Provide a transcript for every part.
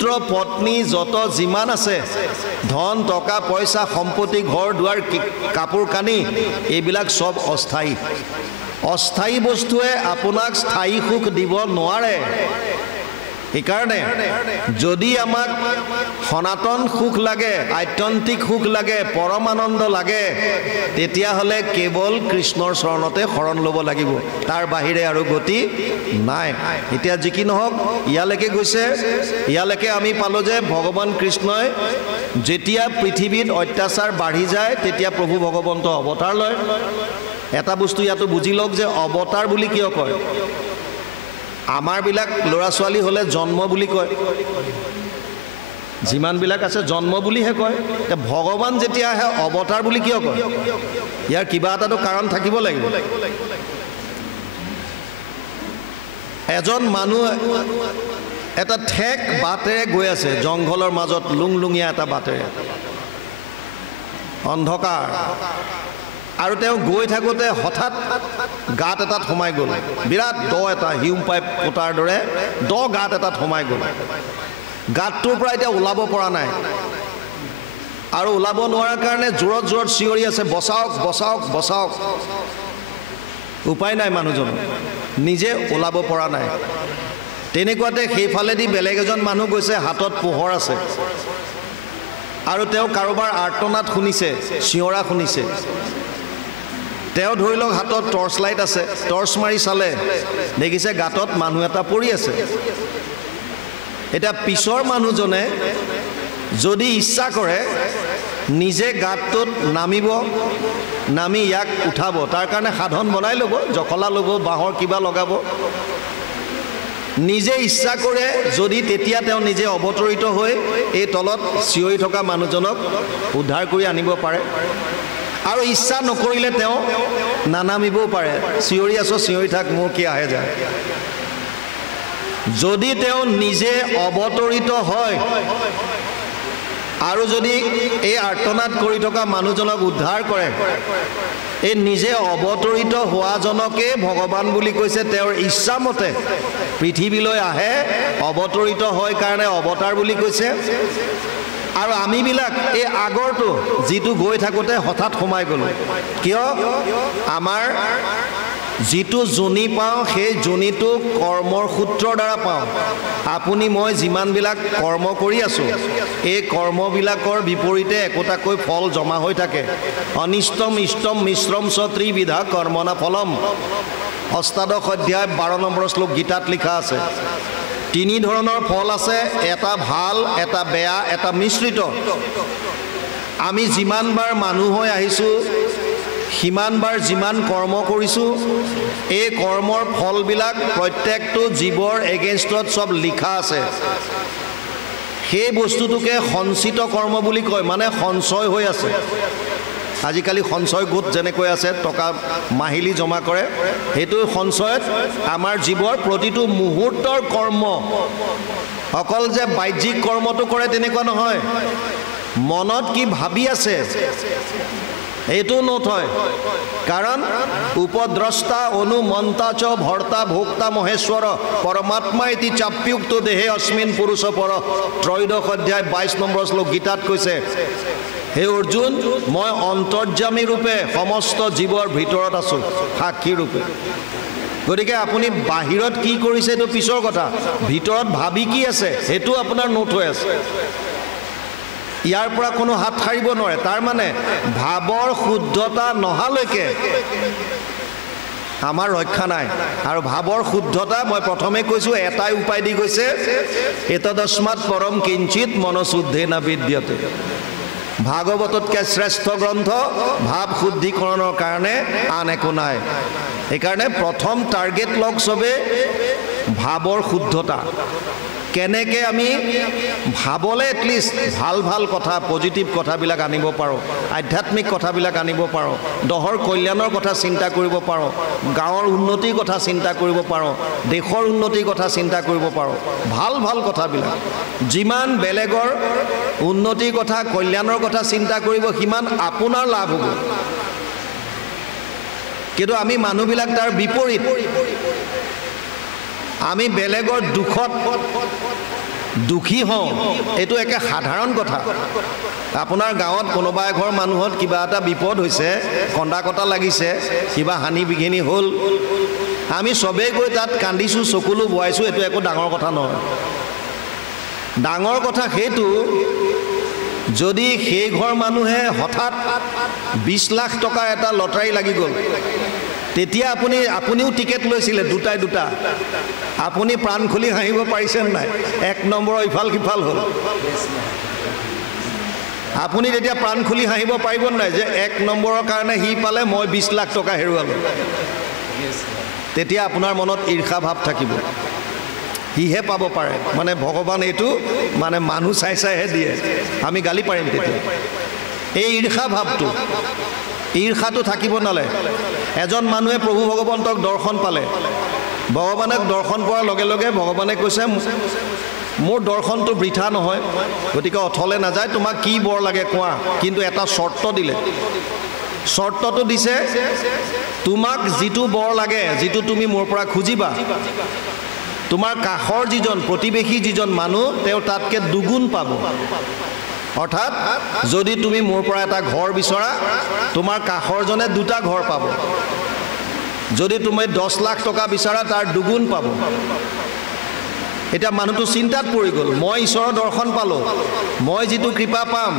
পুত্ৰ পত্নী যত যিমান আছে ধন টকা পইচা সম্পত্তি ঘৰ দুৱাৰ কাপোৰ কানি এইবিলাক সব অস্থায়ী অস্থায়ী বস্তুৱে আপোনাক স্থায়ী সুখ দিব নোৱাৰে এইকাৰণে যদি আমাক সনাতন সুখ লাগে আত্যন্তিক সুখ লাগে পৰম আনন্দ লাগে তেতিয়া হলে কেৱল কৃষ্ণৰ চৰণতে শৰণ ল'ব লাগিব তাৰ বাহিৰে আৰু গতি নাই এতিয়া যি কি নহওক ইয়ালৈকে গৈছে ইয়ালৈকে আমি পালো যে ভগৱান কৃষ্ণই যেতিয়া পৃথিৱীত অত্যাচাৰ বাঢ়ি যায় তেতিয়া প্ৰভু ভগৱন্ত অৱতাৰ লয় এটা বস্তু ইয়াতো বুজি লওক যে অৱতাৰ বুলি কিয় কয় আমাৰ বিলাক লৰা ছোৱালী হলে জন্ম বুলি কয় যিমান বিলাক আছে জন্ম বুলিহে কয় তে ভগৱান যেতিয়া আহে অৱতাৰ বুলি কিয় কয় ইয়াৰ কিবা এটাতো কাৰণ থাকিব লাগিব এজন মানুহ এটা ঠেক বাটেৰে গৈ আছে জংঘলৰ মাজত লুংলুঙিয়া এটা বাটেৰে অন্ধকাৰ আৰু তেওঁ গৈ থাকোতে হঠাৎ গাত এটাত সোমাই গ'ল বিৰাট দ এটা হিউম পাইপ পোটাৰ দৰে দ গাত এটাত সোমাই গ'ল গাতটোৰ পৰা এতিয়া ওলাব পৰা নাই আৰু ওলাব নোৱাৰাৰ কাৰণে জোৰত জোৰত চিঞৰি আছে বচাওক বচাওক বচাওক উপায় নাই মানুহজন নিজে ওলাব পৰা নাই তেনেকুৱাতে সেইফালেদি বেলেগ এজন মানুহ গৈছে হাতত পোহৰ আছে আৰু তেওঁ কাৰোবাৰ আৰ্তনাদ শুনিছে চিঞৰা শুনিছে তেওঁ ধৰি লওক হাতত টৰ্চ লাইট আছে টৰ্চ মাৰি চালে দেখিছে গাতত মানুহ এটা পৰি আছে এটা পিছৰ মানুহজনে যদি ইচ্ছা কৰে নিজে গাতটোত নামিব নামি ইয়াক উঠাব তাৰ কাৰণে সাধন বনাই ল'ব জখলা ল'ব বাঁহৰ কিবা লগাব নিজে ইচ্ছা কৰে যদি তেতিয়া তেওঁ নিজে অৱতৰিত হৈ এই তলত চিঞৰি থকা মানুহজনক উদ্ধাৰ কৰি আনিব পাৰে আৰু ইচ্ছা নকৰিলে তেওঁ নানামিবও পাৰে চিঞৰি আছো চিঞৰি থাক মোৰ কি আহে যায় যদি তেওঁ নিজে অৱতৰিত হয় আৰু যদি এই আৰ্তনাদ কৰি থকা মানুহজনক উদ্ধাৰ কৰে এই নিজে অৱতৰিত হোৱাজনকে ভগৱান বুলি কৈছে তেওঁৰ ইচ্ছামতে পৃথিৱীলৈ আহে অৱতৰিত হয় কাৰণে অৱতাৰ বুলি কৈছে আৰু আমি বিলাক এই আগৰটো যিটো গৈ থাকোতে হঠাৎ সোমাই গ'লো কিয় আমাৰ যিটো জুনি পাওঁ সেই জুনিটো কৰ্মৰ সূত্ৰৰ দ্বাৰা পাওঁ আপুনি মই যিমানবিলাক কৰ্ম কৰি আছো এই কৰ্মবিলাকৰ বিপৰীতে একোটাকৈ ফল জমা হৈ থাকে অনিষ্টম ইষ্টম মিশ্ৰম চ ত্ৰিবিধা কৰ্মনা ফলম অষ্টাদশ অধ্যায় 12 নম্বৰ শ্লোক গীতাত লিখা আছে তিনি ধৰণৰ ফল আছে এটা ভাল এটা বেয়া এটা মিশ্ৰিত আমি যিমানবাৰ মানুহ হৈ আহিছো সিমানবাৰ যিমান কৰ্ম কৰিছো এই কৰ্মৰ ফলবিলাক প্ৰত্যেকটো জীৱৰ এগেইনষ্টত সব লিখা আছে সেই বস্তুটোকে সঞ্চিত কৰ্ম বুলি কয় মানে সঞ্চয় হৈ আছে আজিকালি সঞ্চয় গোট যেনেকৈ আছে টকা মাহিলি জমা কৰে হেতু সঞ্চয়ত আমাৰ জীৱৰ প্ৰতিটো মুহূৰ্তৰ কৰ্ম অকল যে বাহ্যিক কৰ্মটো কৰে তেনেকুৱা নহয় মনত কি ভাবি আছে এইটো নোট হয় কাৰণ উপদ্ৰষ্টা অনুমন্তা চ ভৰ্তা ভোক্তা মহেশ্বৰ পৰমাত্মা ইতি চাপ্যুক্ত দেহে অস্মিন পুৰুষ পৰ ত্ৰয়োদশ অধ্যায় 22 নম্বৰ শ্লোক গীতাত কৈছে হে অৰ্জুন মই অন্তৰ্যামী ৰূপে সমস্ত জীৱৰ ভিতৰত আছো সাক্ষী ৰূপে গতিকে আপুনি বাহিৰত কি কৰিছে এইটো পিছৰ কথা ভিতৰত ভাবি কি আছে হেতু আপোনাৰ নোট হৈ আছে ইয়াৰ পৰা কোনো হাত খাৰিব নোৱাৰে তাৰ মানে ভাবৰ শুদ্ধতা নহালৈকে আমাৰ ৰক্ষা নাই আৰু ভাবৰ শুদ্ধতা মই প্ৰথমে কৈছো এটাই উপায় দি গৈছে এতদস্মাৎ পৰম কিঞ্চিত মনশুদ্ধেনা বিদ্যতে ভাগৱততকৈ শ্ৰেষ্ঠ গ্ৰন্থ ভাৱ শুদ্ধিকৰণৰ কাৰণে আন একো নাই এইকাৰণে প্ৰথম টাৰ্গেট লওক সবে ভাবৰ শুদ্ধতা কেনেকে আমি ভাবলে এটলিষ্ট ভাল ভাল কথা পজিটিভ কথাবিলাক আনিব পাৰো আধ্যাত্মিক কথাবিলাক আনিব পাৰো দহৰ কল্যাণৰ কথা চিন্তা কৰিব পাৰো গাঁৱৰ উন্নতিৰ কথা চিন্তা কৰিব পাৰো দেশৰ উন্নতিৰ কথা চিন্তা কৰিব পাৰো ভাল ভাল কথাবিলাক যিমান বেলেগৰ উন্নতিৰ কথা কল্যাণৰ কথা চিন্তা কৰিব সিমান আপোনাৰ লাভ হ'ব কিন্তু আমি মানুহবিলাক তাৰ বিপৰীত আমি বেলেগৰ দুখত দুখী হওঁ এইটো একে সাধাৰণ কথা। আপোনাৰ গাঁৱত কোনোবা এঘৰ মানুহত কিবা এটা বিপদ হৈছে, কন্দা কটা লাগিছে, কিবা হানি বিঘিনি হ'ল, আমি চবেই গৈ তাত কান্দিছোঁ, চকুলো বোৱাইছোঁ, এইটো একো ডাঙৰ কথা নহয়। ডাঙৰ কথা সেইটো যদি সেই ঘৰ মানুহে হঠাৎ 20 লাখ টকাৰ এটা লটাৰী লাগি গ'ল, তেতিয়া আপুনিও টিকেট লৈছিলে দুটা, আপুনি প্ৰাণ খুলি হাঁহিব পাৰিছে নাই? 1 নম্বৰৰ ইফাল সিফাল হ'ল, আপুনি তেতিয়া প্ৰাণ খুলি হাঁহিব পাৰিব নাই যে 1 নম্বৰৰ কাৰণে সি পালে, মই 20 লাখ টকা হেৰুৱালোঁ? তেতিয়া আপোনাৰ মনত ঈৰ্ষা ভাৱ থাকিব, সিহে পাব পাৰে, মানে ভগৱান এইটো মানে মানুহ চাইহে দিয়ে, আমি গালি পাৰিম তেতিয়া। এই ঈৰ্ষা ভাৱটো, ঈৰ্ষাটো থাকিব নালাগে। এজন মানুহে প্ৰভু ভগৱন্তক দৰ্শন পালে, ভগৱানক দৰ্শন পোৱাৰ লগে লগে ভগৱানে কৈছে মোৰ দৰ্শনটো বৃথা নহয়, গতিকে অথলে নাযায়, তোমাক কি বৰ লাগে কোৱা, কিন্তু এটা চৰ্ত দিলে। চৰ্তটো দিছে, তোমাক যিটো বৰ লাগে, যিটো তুমি মোৰ পৰা খুজিবা, তোমাৰ কাষৰ যিজন প্ৰতিবেশী যিজন মানুহ, তেওঁ তাতকৈ দুগুণ পাব। অৰ্থাৎ যদি তুমি মোৰ পৰা এটা ঘৰ বিচৰা, তোমাৰ কাষৰজনে 2টা ঘৰ পাব। যদি তুমি 10 লাখ টকা বিচাৰা, তাৰ দুগুণ পাব। এতিয়া মানুহটো চিন্তাত পৰি গ'ল, মই ঈশ্বৰৰ দৰ্শন পালোঁ, মই যিটো কৃপা পাম,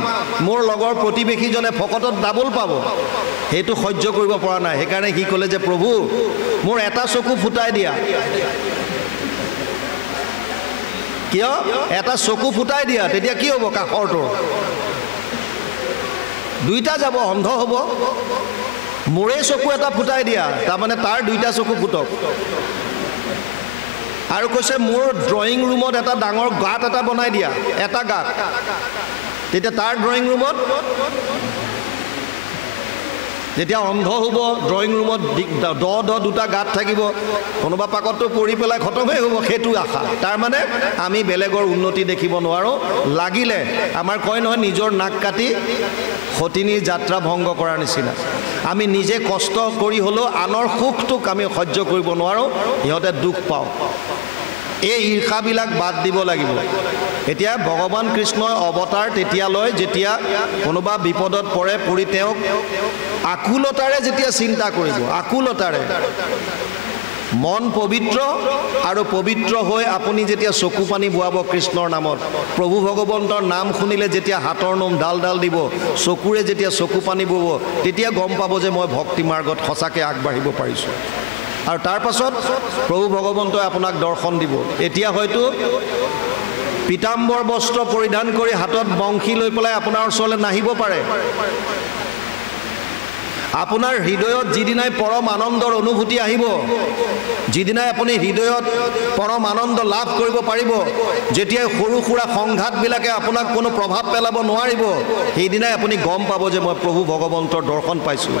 মোৰ লগৰ প্ৰতিবেশীজনে ভকতত ডাবল পাব, সেইটো সহ্য কৰিব পৰা নাই। সেইকাৰণে সি ক'লে যে প্ৰভু, মোৰ এটা চকু ফুটাই দিয়া। কিয়? এটা চকু ফুটাই দিয়া, তেতিয়া কি হ'ব? কাষৰটোৰ 2টা যাব, অন্ধ হ'ব। মোৰে চকু এটা ফুটাই দিয়া, তাৰমানে তাৰ 2টা চকু ফুটক। আৰু কৈছে মোৰ ড্ৰয়িং ৰুমত এটা ডাঙৰ গাঁত এটা বনাই দিয়া, এটা গাঁত, তেতিয়া তাৰ ড্ৰয়িং ৰুমত যেতিয়া অন্ধ হ'ব, ড্ৰয়িং ৰুমত দ 2টা গাঁত থাকিব, কোনোবা পাকতটো পৰি পেলাই খতমেই হ'ব, সেইটো আশা। তাৰমানে আমি বেলেগৰ উন্নতি দেখিব নোৱাৰোঁ, লাগিলে আমাৰ কয় নহয় নিজৰ নাক কাটি সতিনীৰ যাত্ৰা ভংগ কৰাৰ নিচিনা। আমি নিজে কষ্ট কৰি হ'লেও আনৰ সুখটোক আমি সহ্য কৰিব নোৱাৰোঁ, সিহঁতে দুখ পাওঁ। এই ঈৰ্ষাবিলাক বাদ দিব লাগিব। এতিয়া ভগৱান কৃষ্ণই অৱতাৰ তেতিয়ালৈ যেতিয়া কোনোবা বিপদত পৰি তেওঁক আকুলতাৰে যেতিয়া চিন্তা কৰিব, আকুলতাৰে মন পবিত্ৰ আৰু পবিত্ৰ হৈ আপুনি যেতিয়া চকু পানী বোৱাব কৃষ্ণৰ নামত, প্ৰভু ভগৱন্তৰ নাম শুনিলে যেতিয়া হাতৰ নোম ডাল দিব, চকুৰে যেতিয়া চকু পানী বব, তেতিয়া গম পাব যে মই ভক্তি মাৰ্গত সঁচাকৈ আগবাঢ়িব পাৰিছোঁ। আৰু তাৰ পাছত প্ৰভু ভগৱন্তই আপোনাক দৰ্শন দিব। এতিয়া হয়তো পীতাম্বৰ বস্ত্ৰ পৰিধান কৰি হাতত বংশী লৈ পেলাই আপোনাৰ ওচৰলৈ নাহিব পাৰে। আপোনাৰ হৃদয়ত যিদিনাই পৰম আনন্দৰ অনুভূতি আহিব, যিদিনাই আপুনি হৃদয়ত পৰম আনন্দ লাভ কৰিব পাৰিব, যেতিয়াই সৰু সুৰা সংঘাতবিলাকে আপোনাক কোনো প্ৰভাৱ পেলাব নোৱাৰিব, সেইদিনাই আপুনি গম পাব যে মই প্ৰভু ভগৱন্তৰ দৰ্শন পাইছোঁ।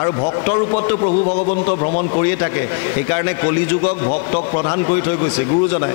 আৰু ভক্তৰ ৰূপততো প্ৰভু ভগৱন্ত ভ্ৰমণ কৰিয়ে থাকে, সেইকাৰণে কলিযুগক ভক্তক প্ৰধান কৰি থৈ গৈছে গুৰুজনাই।